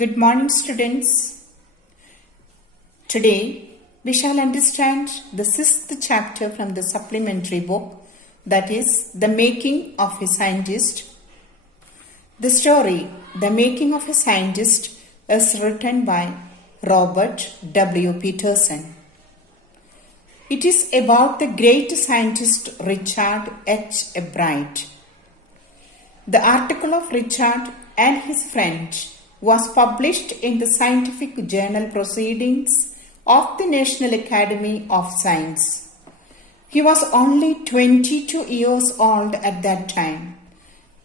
Good morning, students. Today, we shall understand the 6th chapter from the supplementary book, that is, The Making of a Scientist. The story, The Making of a Scientist, is written by Robert W. Peterson. It is about the great scientist Richard H. Bright. The article of Richard and his friend was published in the Scientific Journal Proceedings of the National Academy of Science. He was only 22 years old at that time.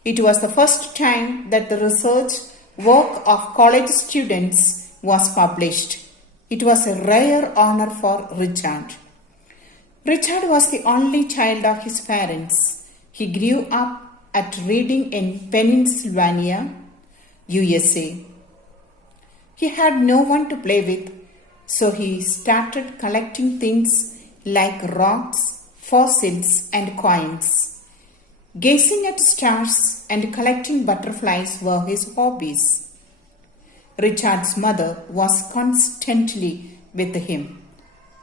It was the first time that the research work of college students was published. It was a rare honor for Richard. Richard was the only child of his parents. He grew up at Reading in Pennsylvania, USA. He had no one to play with, so he started collecting things like rocks, fossils, and coins. Gazing at stars and collecting butterflies were his hobbies. Richard's mother was constantly with him.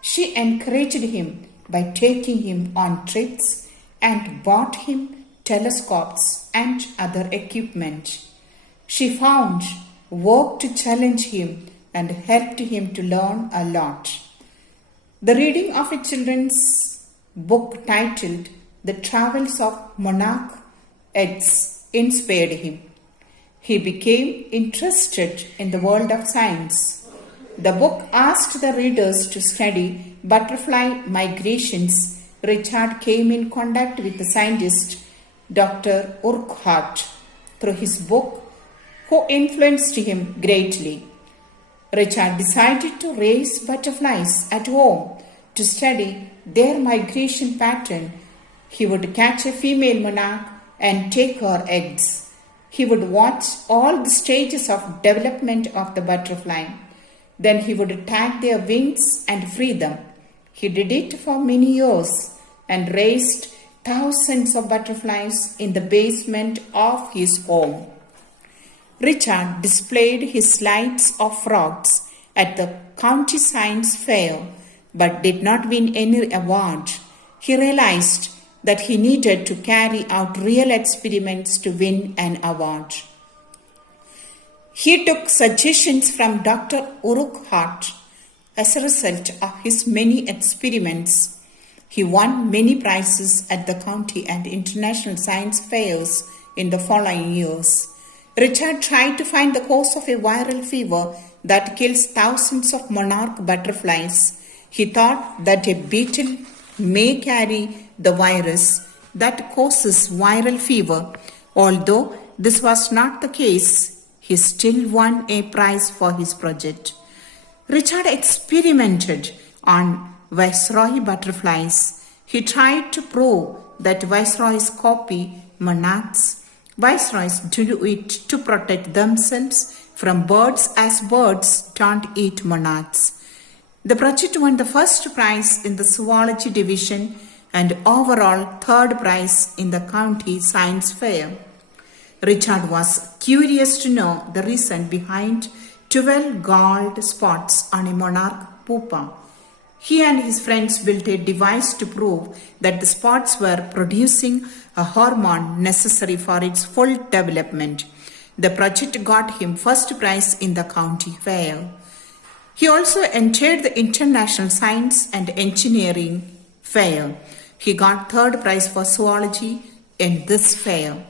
She encouraged him by taking him on trips and bought him telescopes and other equipment. She found work to challenge him and helped him to learn a lot. The reading of a children's book titled The Travels of Monarch X inspired him. He became interested in the world of science. The book asked the readers to study butterfly migrations. Richard came in contact with the scientist Dr. Urquhart through his book, who influenced him greatly. Richard decided to raise butterflies at home to study their migration pattern. He would catch a female monarch and take her eggs. He would watch all the stages of development of the butterfly. Then he would tag their wings and free them. He did it for many years and raised thousands of butterflies in the basement of his home. Richard displayed his slides of frogs at the county science fair, but did not win any award. He realized that he needed to carry out real experiments to win an award. He took suggestions from Dr. Urquhart. As a result of his many experiments, he won many prizes at the county and international science fairs in the following years. Richard tried to find the cause of a viral fever that kills thousands of monarch butterflies. He thought that a beetle may carry the virus that causes viral fever. Although this was not the case, he still won a prize for his project. Richard experimented on viceroy butterflies. He tried to prove that viceroys copy monarchs. Viceroys do it to protect themselves from birds, as birds don't eat monarchs. The project won the first prize in the zoology division and overall third prize in the county science fair. Richard was curious to know the reason behind 12 gold spots on a monarch pupa. He and his friends built a device to prove that the spots were producing a hormone necessary for its full development. The project got him first prize in the county fair. He also entered the International Science and Engineering Fair. He got third prize for zoology in this fair.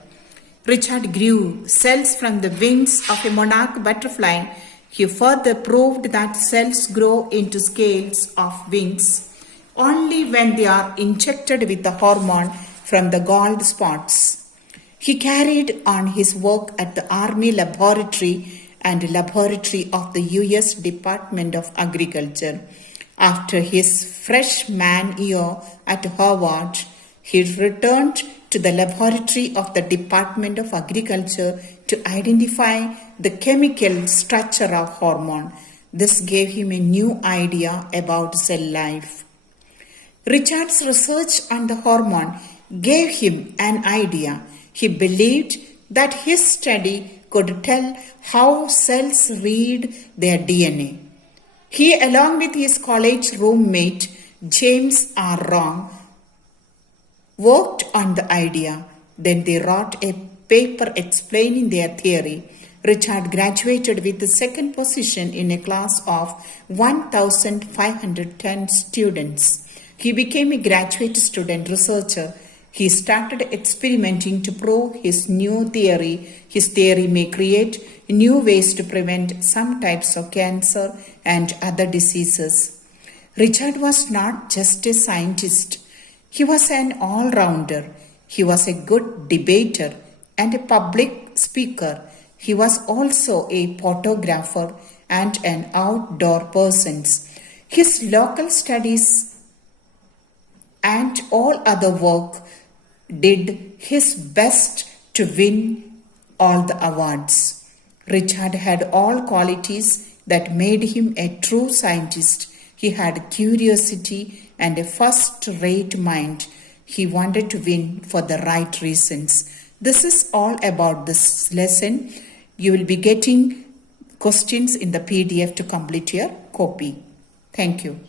Richard grew cells from the wings of a monarch butterfly. He further proved that cells grow into scales of wings only when they are injected with the hormone from the gold spots. He carried on his work at the Army Laboratory and Laboratory of the U.S. Department of Agriculture. After his freshman year at Harvard, he returned to the laboratory of the Department of Agriculture to identify the chemical structure of hormone. This gave him a new idea about cell life. Richard's research on the hormone gave him an idea. He believed that his study could tell how cells read their DNA. He, along with his college roommate James R. Wrong, worked on the idea. Then they wrote a paper explaining their theory. Richard graduated with the second position in a class of 1,510 students. He became a graduate student researcher. He started experimenting to prove his new theory. His theory may create new ways to prevent some types of cancer and other diseases. Richard was not just a scientist. He was an all-rounder. He was a good debater and a public speaker. He was also a photographer and an outdoor person. His local studies and all other work did his best to win all the awards. Richard had all qualities that made him a true scientist. He had curiosity and a first-rate mind. He wanted to win for the right reasons. This is all about this lesson. You will be getting questions in the PDF to complete your copy. Thank you.